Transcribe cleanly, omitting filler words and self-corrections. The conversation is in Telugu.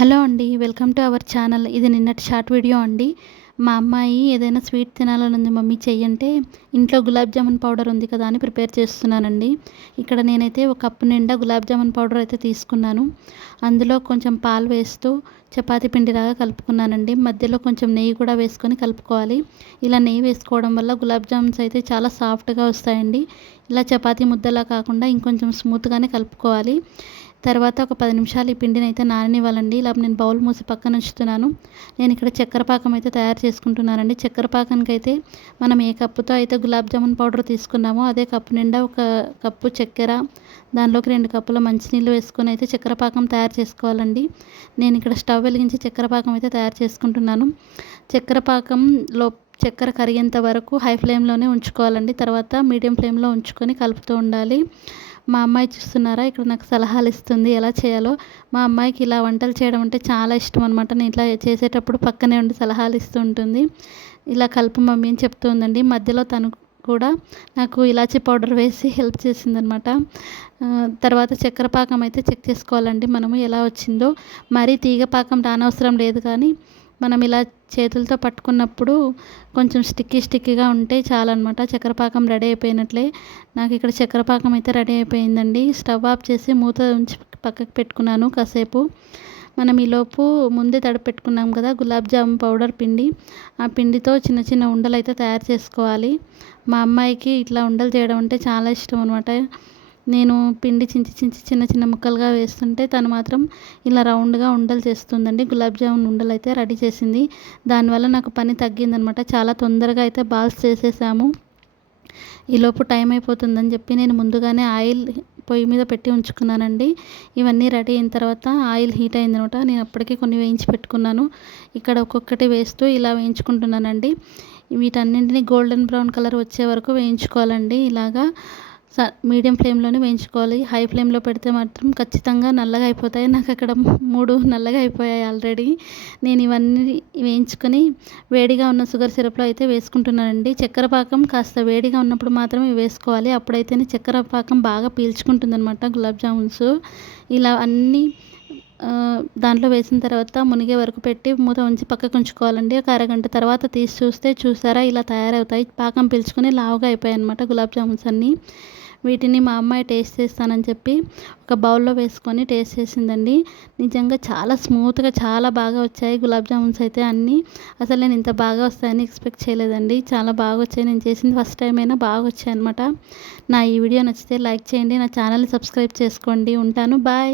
హలో అండి. Welcome to our channel. ఇది నిన్నటి షార్ట్ వీడియో అండి. మా అమ్మాయి ఏదైనా స్వీట్ తినాలని ఉంది మమ్మీ చెయ్యంటే, ఇంట్లో గులాబ్ జామున్ పౌడర్ ఉంది కదా అని ప్రిపేర్ చేస్తున్నానండి. ఇక్కడ నేనైతే ఒక కప్పు నిండా గులాబ్ జామున్ పౌడర్ అయితే తీసుకున్నాను. అందులో కొంచెం పాలు వేస్తూ చపాతీ పిండిలాగా కలుపుకున్నానండి. మధ్యలో కొంచెం నెయ్యి కూడా వేసుకొని కలుపుకోవాలి. ఇలా నెయ్యి వేసుకోవడం వల్ల గులాబ్ జామున్స్ అయితే చాలా సాఫ్ట్గా వస్తాయండి. ఇలా చపాతీ ముద్దలా కాకుండా ఇంకొంచెం స్మూత్గానే కలుపుకోవాలి. తర్వాత ఒక 10 నిమిషాలు ఈ పిండిని అయితే నాననివ్వాలండి. ఇలా నేను బౌల్ మూసి పక్కన ఉంచుతున్నాను. నేను ఇక్కడ చక్కెర పాకం అయితే తయారు చేసుకుంటున్నానండి. చక్కెర పాకానికి అయితే మనం ఏ కప్పుతో అయితే గులాబ్ జామున్ పౌడర్ తీసుకున్నామో అదే కప్పు నిండా ఒక కప్పు చక్కెర, దానిలోకి 2 కప్పుల మంచినీళ్ళు వేసుకొని అయితే చక్కెర పాకం తయారు చేసుకోవాలండి. నేను ఇక్కడ స్టవ్ వెలిగించి చక్కెర పాకం అయితే తయారు చేసుకుంటున్నాను. చక్కెర పాకంలో చక్కెర కరిగేంత వరకు హై ఫ్లేమ్లోనే ఉంచుకోవాలండి. తర్వాత మీడియం ఫ్లేమ్లో ఉంచుకొని కలుపుతూ ఉండాలి. మా అమ్మాయి చూస్తున్నారా ఇక్కడ నాకు సలహాలు ఇస్తుంది ఎలా చేయాలో. మా అమ్మాయికి ఇలా వంటలు చేయడం అంటే చాలా ఇష్టం అనమాట. నేను ఇట్లా చేసేటప్పుడు పక్కనే ఉండి సలహాలు ఇస్తూ ఉంటుంది. ఇలా కలుపు మమ్మీ అని చెప్తూ ఉందండి. మధ్యలో తను కూడా నాకు ఇలాచీ పౌడర్ వేసి హెల్ప్ చేసిందనమాట. తర్వాత చక్కెర పాకం అయితే చెక్ చేసుకోవాలండి మనము ఎలా వచ్చిందో. మరీ తీగ పాకం రానవసరం లేదు, కానీ మనం ఇలా చేతులతో పట్టుకున్నప్పుడు కొంచెం స్టిక్కీగా ఉంటే చాలన్నమాట. చక్కెర పాకం రెడీ అయిపోయినట్లే. నాకు ఇక్కడ చక్కెర పాకం అయితే రెడీ అయిపోయిందండి. స్టవ్ ఆఫ్ చేసి మూత ఉంచి పక్కకు పెట్టుకున్నాను కాసేపు. మనం ఈలోపు ముందే తడిపి పెట్టుకున్నాం కదా గులాబ్ జామ్ పౌడర్ పిండి, ఆ పిండితో చిన్న చిన్న ఉండలు అయితే తయారు చేసుకోవాలి. మా అమ్మాయికి ఇట్లా ఉండలు చేయడం అంటే చాలా ఇష్టం అనమాట. నేను పిండి చించి చిన్న చిన్న ముక్కలుగా వేస్తుంటే తను మాత్రం ఇలా రౌండ్గా ఉండలు చేస్తుందండి. గులాబ్ జామున్ ఉండలు అయితే రెడీ చేసింది. దానివల్ల నాకు పని తగ్గిందనమాట. చాలా తొందరగా అయితే బాల్స్ చేసేసాము. ఈలోపు టైం అయిపోతుందని చెప్పి నేను ముందుగానే ఆయిల్ పొయ్యి మీద పెట్టి ఉంచుకున్నానండి. ఇవన్నీ రెడీ అయిన తర్వాత ఆయిల్ హీట్ అయిందనమాట. నేను అప్పటికే కొన్ని వేయించి పెట్టుకున్నాను. ఇక్కడ ఒక్కొక్కటి వేస్తూ ఇలా వేయించుకుంటున్నానండి. వీటన్నింటినీ గోల్డెన్ బ్రౌన్ కలర్ వచ్చే వరకు వేయించుకోవాలండి. ఇలాగా మీడియం ఫ్లేమ్లోనే వేయించుకోవాలి. హై ఫ్లేమ్లో పెడితే మాత్రం ఖచ్చితంగా నల్లగా అయిపోతాయి. నాకు అక్కడ 3 నల్లగా అయిపోయాయి ఆల్రెడీ. నేను ఇవన్నీ వేయించుకొని వేడిగా ఉన్న షుగర్ సిరప్లో అయితే వేసుకుంటున్నానండి. చక్కెర పాకం కాస్త వేడిగా ఉన్నప్పుడు మాత్రమే వేసుకోవాలి. అప్పుడైతేనే చక్కెర పాకం బాగా పీల్చుకుంటుందన్నమాట గులాబ్ జామున్స్. ఇలా అన్నీ దాంట్లో వేసిన తర్వాత మునిగే వరకు పెట్టి మూత ఉంచి పక్కకు ఉంచుకోవాలండి. ఒక అరగంట తర్వాత తీసి చూసారా ఇలా తయారవుతాయి. పాకం పీల్చుకొని లావుగా అయిపోయాయి అన్నమాట గులాబ్ జామున్స్ అన్నీ. వీటిని మా అమ్మాయి టేస్ట్ చేస్తానని చెప్పి ఒక బౌల్లో వేసుకొని టేస్ట్ చేసిందండి. నిజంగా చాలా స్మూత్గా చాలా బాగా వచ్చాయి గులాబ్ జామున్స్ అయితే అన్నీ. అసలు నేను ఇంత బాగా వస్తాయని ఎక్స్పెక్ట్ చేయలేదండి. చాలా బాగా వచ్చాయి. నేను చేసింది ఫస్ట్ టైం అయినా బాగా వచ్చాయి అనమాట. నా ఈ వీడియో నచ్చితే లైక్ చేయండి. నా ఛానల్ని సబ్స్క్రైబ్ చేసుకోండి. ఉంటాను. బాయ్.